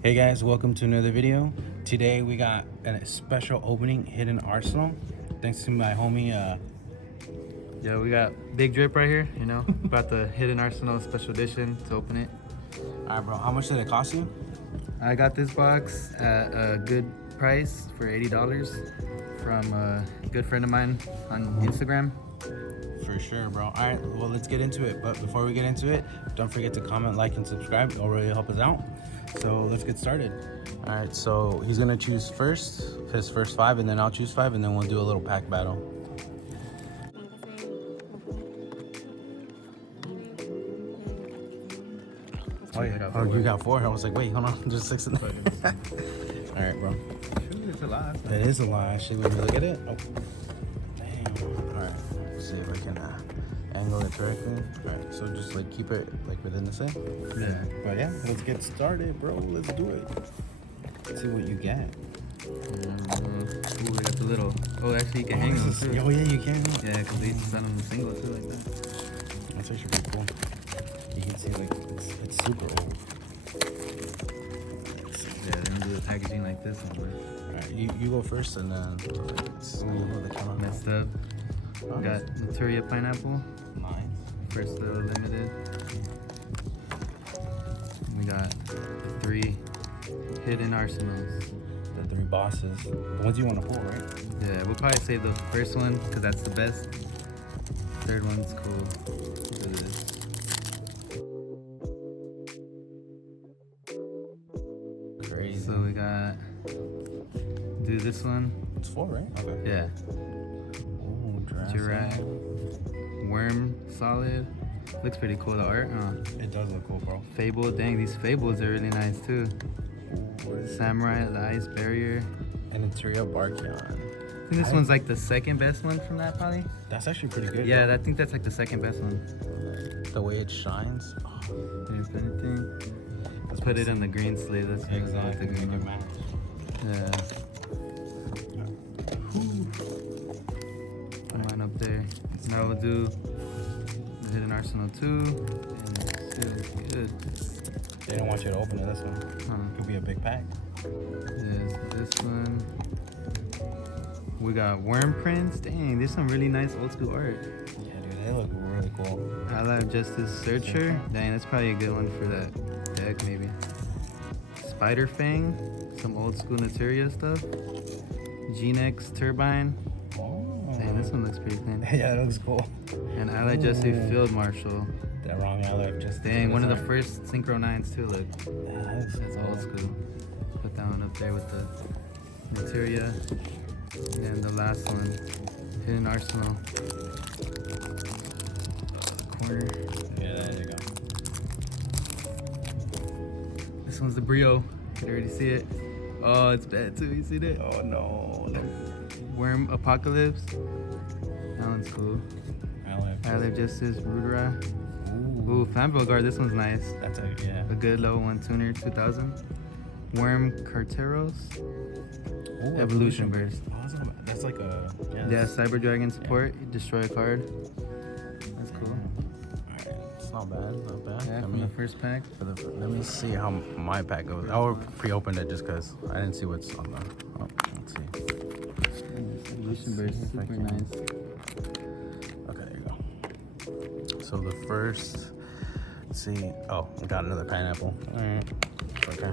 Hey guys, welcome to another video. Today we got a special opening hidden arsenal. Thanks to my homie. Yeah, we got big drip right here, about the Hidden Arsenal special edition to open it. Alright, bro. How much did it cost you? I got this box at a good price for $80 from a good friend of mine on Instagram. For sure, bro. Alright, well let's get into it. But before we get into it, don't forget to comment, like, and subscribe. It'll really help us out. So let's get started. Alright, so he's gonna choose his first 5, and then I'll choose 5, and then we'll do a little pack battle. Oh, you got 4. I was like, wait, hold on, there's 6 in there. All right, bro. It's a lot. It is a lot, actually, when you look at it. Oh, damn. All right, let's see if I can angle it correctly. All right, so just like keep it like within the same. Yeah. But yeah, let's get started, bro. Let's do it. Let's see what you got. Ooh, we got the little. Oh, actually, you can hang them too. Oh yeah, you can. Yeah, because they send them single too, like that. That's actually pretty cool. You can see like it's super old. Yeah, they're gonna do the packaging like this one. Alright, you go first, and then let's move the camera. Messed up. We got Naturia pineapple. Nice. First little limited. We got the 3 hidden arsenals. The 3 bosses. The ones you want to pull, right? Yeah, we'll probably save the first one because that's the best. Third one's cool. Look at this. Crazy. So we got do this one. It's 4, right? Okay. Yeah. Ooh, Giraffe. Worm solid. Looks pretty cool, the art. It does look cool, bro. Fable. Dang, these fables are really nice too. Samurai, the ice barrier. And Interior Barkion. I think this one's like the second best one from that, probably. That's actually pretty good. Yeah, bro. I think that's like the second best one. The way it shines. Oh, If anything, let's put it on the green sleeve. That's exactly. the green Make it one. match. Yeah. Put mine up there. Now we'll do the Hidden Arsenal 2. And it's good. They don't want you to open it. This one could be a big pack. Yes, this one. We got worm prints. Dang, there's some really nice old school art. Yeah, dude, they look really cool. I Love Justice Searcher. Dang, that's probably a good one for that deck, maybe. Spider Fang. Some old school Naturia stuff. G-Nex Turbine. Oh. Dang, this one looks pretty clean. Yeah, it looks cool. And I Like Justice Field Marshal. That wrong alley just. Dang, one of the first Synchro 9s too, look. Yeah, That's old school. Put that one up there with the Materia. And the last one, Hidden Arsenal. Corner. Yeah, there you go. This one's the Brio. You can already see it. Oh, it's bad too. You see that? Oh no. Worm Apocalypse. That one's cool. I Live Justice Rudra. Ooh, Fanville Guard. This one's nice. That's A good low one tuner 2000. Worm Carteros. Evolution Burst. Awesome. That's like a Yeah, Cyber Dragon support. You destroy a card. That's cool. Alright, it's not bad, not bad. Yeah, from the first pack. Let me see how my pack goes. I pre-opened it just because I didn't see what's on the. Oh, let's see. Evolution Burst, super nice. Okay, there you go. So the first, let's see. Oh, we got another pineapple. All right. Okay.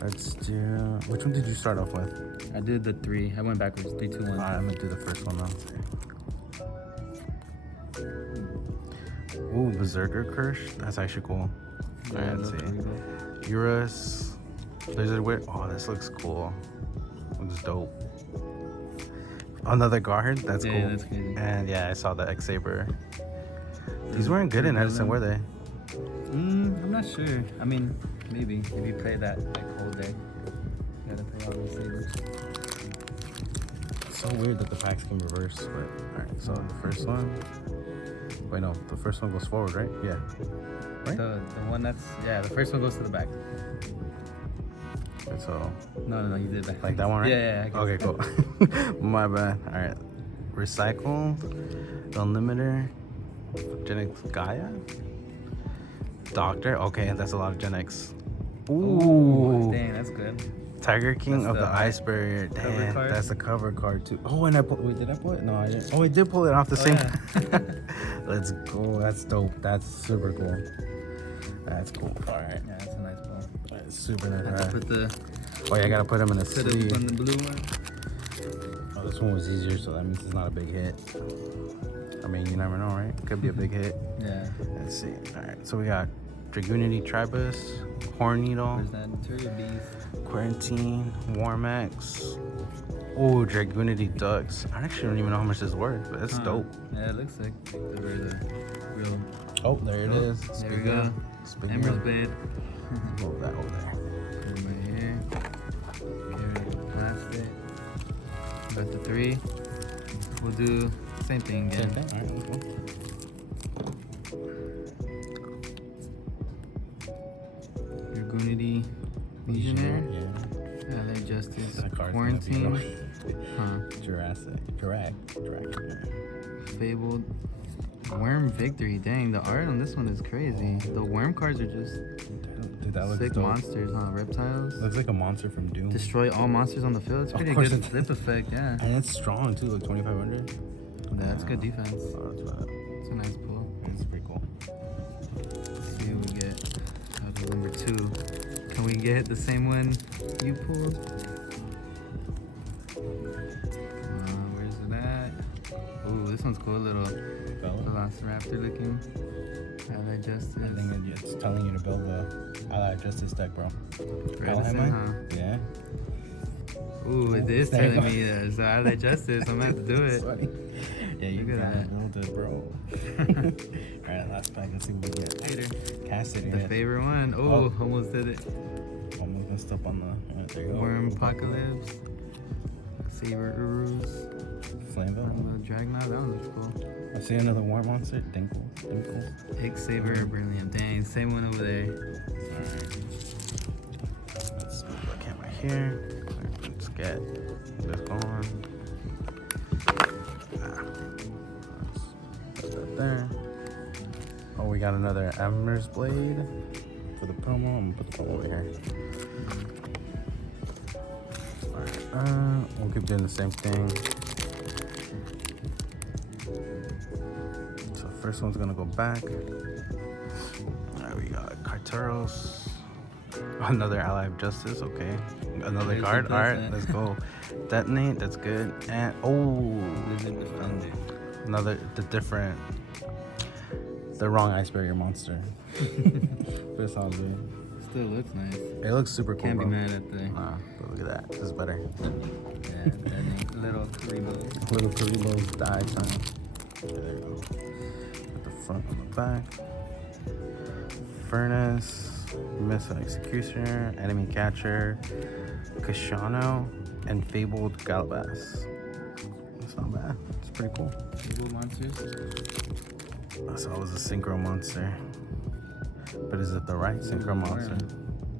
Let's do. Which one did you start off with? I did the 3. I went backwards. 3, 2, 1. Alright, I'm gonna do the first one now. Ooh, Berserker Curse. That's actually cool. Alright, let's see. Eurus, Lizard Wit. Oh, this looks cool. Looks dope. Another guard. That's cool. Yeah, that's crazy. And yeah, I saw the X Saber. These weren't good in Edison, were they? I'm not sure. I mean, maybe. If you play that whole deck, you gotta play all these sabers. It's so weird that the packs can reverse, but alright, so the first one. Wait, no, the first one goes forward, right? Yeah. Right? The one that's, the first one goes to the back. Okay, so. No, you did that. Like that one, right? Yeah. Okay, cool. My bad. Alright. Recycle. Unlimiter. Gen X Gaia. Doctor. Okay, that's a lot of Gen X. Ooh. Dang, that's good. Tiger King That's of the the Ice Barrier. cover Damn, card? that's a cover card too. Oh, and I put. Wait, did I pull it? No, I didn't. Oh, I did pull it off the same. Yeah. Let's go. That's dope. That's super cool. That's cool. All right. Yeah, that's a nice ball. That's super nice. I All have to right. put the Oh, yeah, I gotta put them in the put it sleeve. on the blue one. Oh, this one was easier, so that means it's not a big hit. I mean, you never know, right? Could be a big hit. Yeah. Let's see. All right, so we got Dragoonity Tribus, Horn Needle, Where's that material beast? Quarantine, Warmax. Oh, Dragoonity Ducks. I actually don't even know how much this is worth, but that's dope. Yeah, it looks like the real. Oh, there it is. There we go. Emerald Blade. Hold that over there. Put them right here. Carry it past it. Got the 3. We'll do same thing again. Same thing. All right, let's go. Dragoonity Legionnaire. Yeah. LA Justice. That card's Quarantine. gonna be Jurassic. Drag. Fabled. Worm Victory. Dang, the art on this one is crazy. The worm cards are just Dude, that looks sick dope. monsters, huh? Reptiles. Looks like a monster from Doom. Destroy all monsters on the field. It's Of pretty course good it flip effect, yeah. And it's strong too, like 2,500. That's good defense. Oh, that's bad. It's a nice pull. It's pretty cool. Let's see what we get. That was number 2. Can we get the same one you pulled? Where's it at? Ooh, this one's cool. Little Velociraptor looking. Allied Justice. I think it's telling you to build the Allied Justice deck, bro. Medicine, huh? Yeah. Ooh, it is There you telling go. me that. So Allied Justice. I'm gonna have to do it. Funny. Yeah, you Look at gotta that. build it, bro. Alright, last pack. Let's see what we get. Later. Cast it. The Yeah. favorite one. Oh, almost did it. Almost messed up on the. Right, there you go. Worm Apocalypse. Saber Urus. Flameville. The Dragonite. That one looks cool. I see another war monster. Dinkle. Egg Saber, Brilliant. Dang, same one over there. Let's move the camera here. Let's get this going. Let's put that there. Oh, we got another Ember's Blade for the promo. I'm gonna put the promo over here. Alright, we'll keep doing the same thing. So first one's gonna go back. Alright, we got Carteros. Another Ally of Justice, okay. Another There's card. the Alright, present. let's go. Detonate, that's good. And oh, Lizard Defender. another the wrong Ice Barrier monster. But it's all good. Still looks nice. It looks super cool. Can't be bro. mad at the But look at that. This is better. yeah, that little Karibo. Little Karibo's die time. Okay, there you go. Put the front on the back. Furnace, Missile Executioner, Enemy Catcher, Kashano, and Fabled Galabas. That's not bad. It's pretty cool. Karibo monsters. I saw it was a synchro monster. But is it the right synchro monster?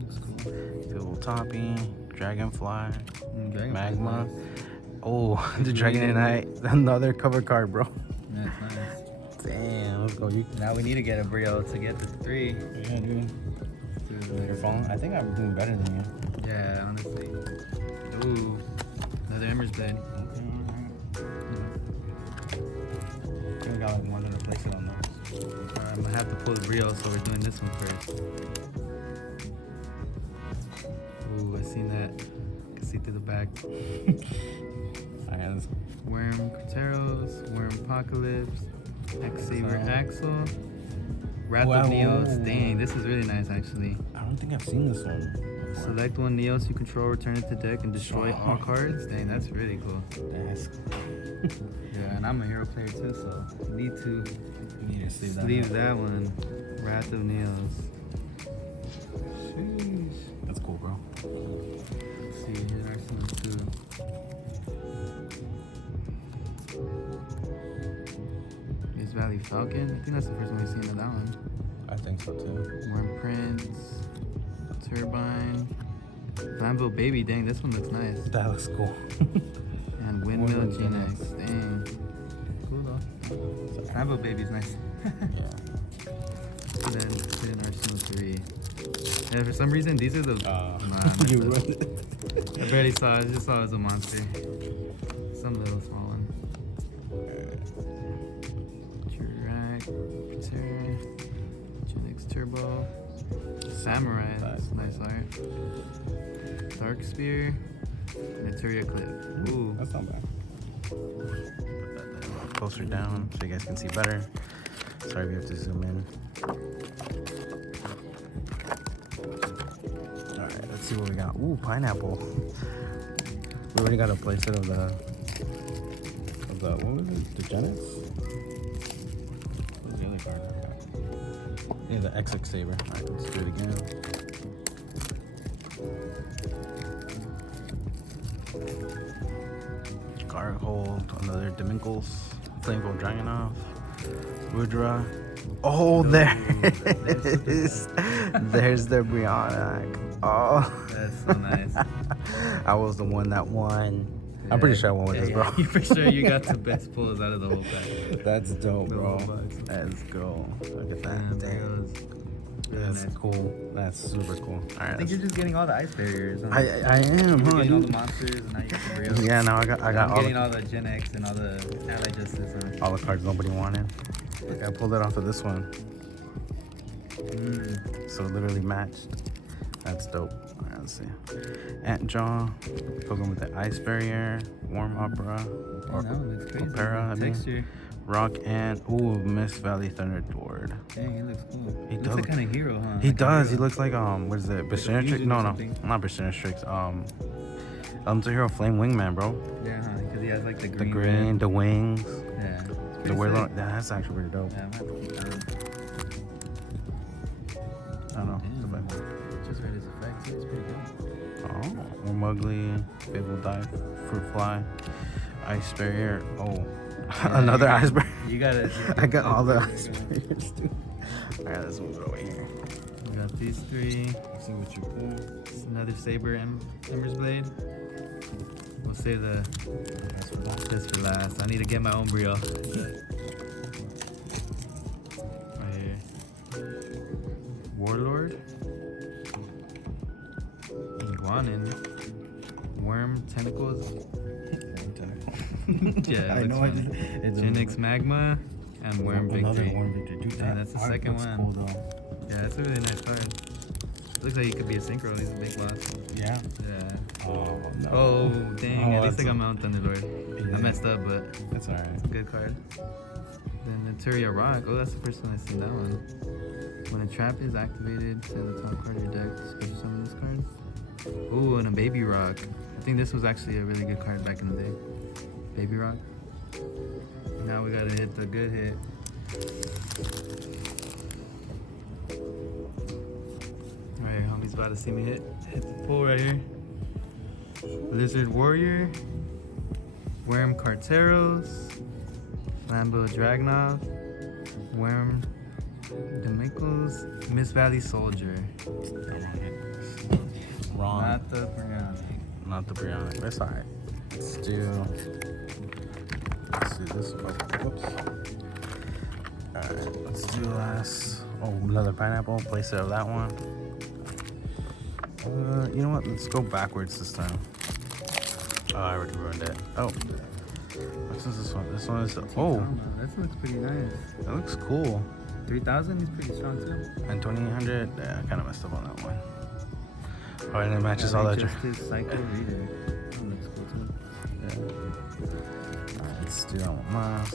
Looks cool. Fabled Toppy, Dragonfly, Dragonfly's Magma. nice. Oh, the Dragonite. Another cover card, bro. Yeah, it's nice. Damn, let's go. Now we need to get a Brio to get the 3. Yeah, dude. You're falling. I think I'm doing better than you. Yeah, honestly. Ooh, another Ember's Blade. I think I got like more than a place it on those. I'm gonna have to pull the Brio, so we're doing this one first. Ooh, I seen that. I can see through the back. Alright, let's Worm Crateros, Worm Apocalypse, X-Saber Axel, Wrath Wow. of Neos. Dang, this is really nice actually. I don't think I've seen this one before. Select one Neos you control, return it to deck, and destroy all cards. Dang, that's really cool. That's Yeah, and I'm a hero player too, so need to you need to sleeve that. leave up. that one. Wrath of Neos. Sheesh. That's cool, bro. Let's see, here's Arsenal 2. Miss Valley Falcon. I think that's the first one we've seen of that one. I think so too. Worm Prince. Turbine. Flamville Baby. Dang, this one looks nice. That looks cool. And Windmill Windmill Genex. Genex. Dang. Cool though. Flamville Baby's nice. Yeah. Then put in Arsenal 3. Yeah, for some reason, these are the. you nah, ruined it. I barely saw it. I just saw it as a monster. Some little small one. Jirac, Patera, Genix Turbo, Samurai. That's nice art. Dark Spear, Materia Cliff. Ooh. That's not bad. Closer down so you guys can see better. Sorry if you have to zoom in. Alright, let's see what we got. Ooh, pineapple. We already got a playset of the what was it? The Genix? What was the other card I got? Yeah, the XX Saber. Alright, let's do it again. Card hold, another Deminkles, Flameful Dragunov, Rudra. Oh, there it is. There's the Brianna. Oh, That's so nice. I was the one that won. I'm pretty sure I won with this, bro. Yeah, for sure you got the best pulls out of the whole pack. That's dope, The bro. whole box. Let's go. Look at that. Damn, Damn. That's nice. cool. That's super cool. All right. I think you're just getting all the ice barriers. Huh? I am, You're huh? getting all the monsters and now you get the Brios. Yeah, now I got I'm all getting all the Gen X and all the Ally Justice. Huh? all the cards nobody wanted. Look, I pulled it off of this one. So literally matched. That's dope. All right, let's see. Antjaw, Pokemon with the Ice Barrier, Warm Opera, Oh, that one looks crazy. Opera, I mean. Texture. Rock and Mist Valley Thunderdord. Dang, he looks cool. He Looks does. like kind of hero, huh? He Like a does. He hero. looks like what is it? Bastinatrix? fusion No, or no, something. not Bastinatrix. To Hero Flame Wingman, bro. Yeah, huh? Because he has like the The green. green, the wings, Yeah. the weird. That's actually pretty dope. Yeah, I'm happy with that one. I don't know. Damn. Just read his effects. It's pretty good. Oh, Mugly, Fable Dive, Fruit Fly, Ice Barrier. Oh, Yeah, another you Ice Barrier. You gotta. I got all the Ice Barriers, dude. Alright, let's move it over here. We got these three. Let's see what you pull. It's another Saber Ember's Blade. We'll save the That's for that. this for last. I need to get my own Brio. Right here. Warlord. Iguanin. Worm Tentacles. Yeah, I it know. looks I just. funny. It's Genix Magma and Worm another Victory. Worm Victory. Dude, Yeah, that's the art second looks one. Cool though. Yeah, that's a really nice card. Looks like he could be a synchro. He's a big boss. Yeah. Yeah. Oh no. Oh, dang. Oh, At least I that's got my own Thunderlord. Yeah. I messed up, but That's alright. it's a good card. Then Naturia Rock. Oh, that's the first time I've seen that one. When a trap is activated, send the top card of your deck to special summon this card. Ooh, and a Baby Rock. I think this was actually a really good card back in the day. Baby Rock. Now we gotta hit the good hit. Alright, homie's about to see me hit the pull right here. Lizard Warrior, Worm Carteros, Flambeau Dragunov, Worm Deminkles, Miss Valley Soldier. Wrong. Not the Brianna. Not the Brianna. That's alright. Let's do this. Oh, whoops. Alright, let's do the last. Oh, another pineapple. Place it of that one. You know what? Let's go backwards this time. Oh, I already ruined it. Oh. What's this one? This one is. Oh, That looks pretty nice. that looks cool. 3,000 is pretty strong too. And 2,800. Yeah, I kind of messed up on that one. Oh, and it matches all that. Just his Psycho Reader. That looks cool too. Yeah. Alright, let's do that one last.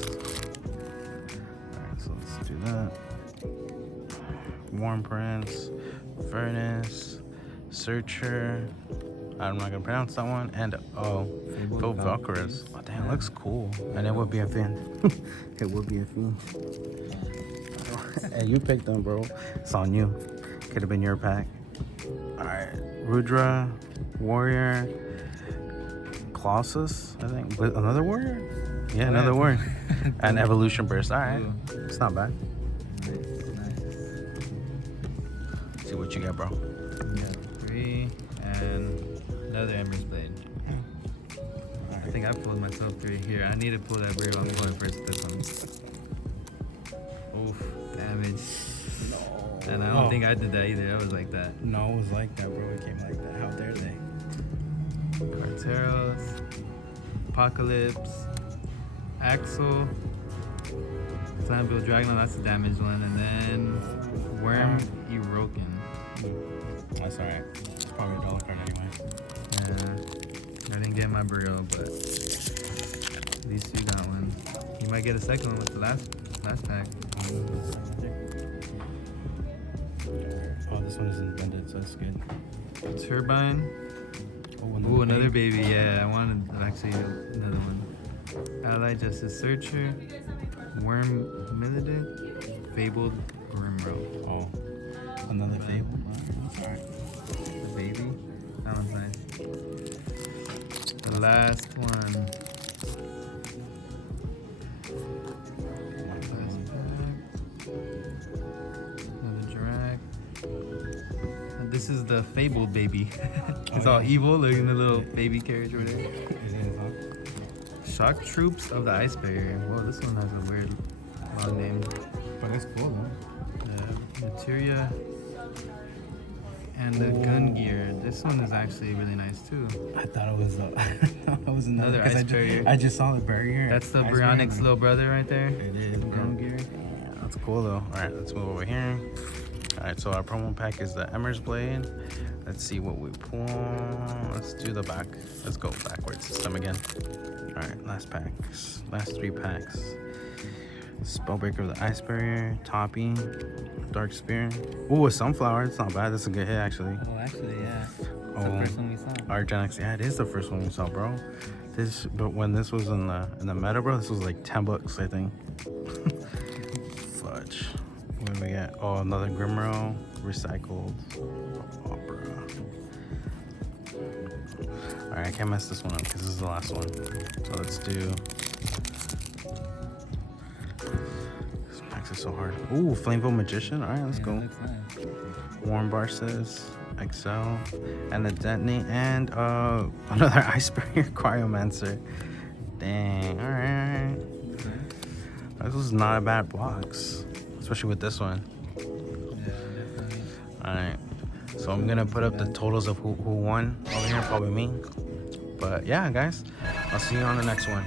Alright, so let's do that. Warm Prince, Furnace, Searcher. I'm not gonna pronounce that one. And Phil Valkyries. Oh damn, it looks cool. And it would be a fiend. It would be a fiend. Hey, you picked them, bro. It's on you. Could have been your pack. Alright. Rudra, Warrior, Colossus, I think. But another warrior? Yeah, another warrior. And Evolution Burst. Alright. Ooh. It's not bad. Nice. See what you got, bro. We got 3 and another Ember's Blade. I think I pulled myself 3 here. I need to pull that Brio. I'm going first with this one. Oof, damage. No. And I don't think I did that either. I was like that. No, it was like that, bro. It came like that. How dare they? Carteros, Apocalypse, Axel, Flamville Dragon, that's the damaged one, and then Worm Eroken. That's alright. It's probably a dollar card anyway. Yeah, I didn't get my burrito, but at least you got one. You might get a second one with the last pack. Oh, this one isn't bended, so that's good. Turbine. Ooh, another baby. Yeah, I wanted actually another one. Allied Justice Searcher, Worm Millidid, Fabled Grimro. Oh, another Fable? Alright. The baby. That one's nice. The last one. Another Drac. And this is the Fabled baby. It's all evil. Look at the little baby carriage over there. Is it huh? Shock Troops of the Ice Barrier. Whoa, this one has a weird long name. But it's cool though. Materia and the Gun Gear. This one is actually really nice too. I thought it was I was another Ice barrier. I just saw the barrier. That's the Brionic's little brother right there. It is. Gun Gear. Yeah, that's cool though. Alright, let's move over here. Alright, so our promo pack is the Emmer's Blade. Let's see what we pull. Let's do the back. Let's go backwards system again. Alright, last packs. Last 3 packs. Spellbreaker of the Ice Barrier, Toppy, Dark Spear. Ooh, a Sunflower. It's not bad. That's a good hit, actually. Oh, actually, yeah. It's Oh, the first one we saw. Argenics. Yeah, it is the first one we saw, bro. But when this was in the meta, bro, this was like $10, I think. Fudge. What do we get? Oh, another Grimro, recycled. Oh, bro. Alright, I can't mess this one up because this is the last one. So let's do. This packs is so hard. Ooh, Flameville Magician. Alright, let's go. Nice. Warm Bar says Excel and the Detonate and another Ice Barrier Cryomancer. Dang, alright. This was not a bad box, especially with this one. Yeah, definitely. Alright, so I'm gonna put up the totals of who won over here, probably me. But yeah, guys, I'll see you on the next one.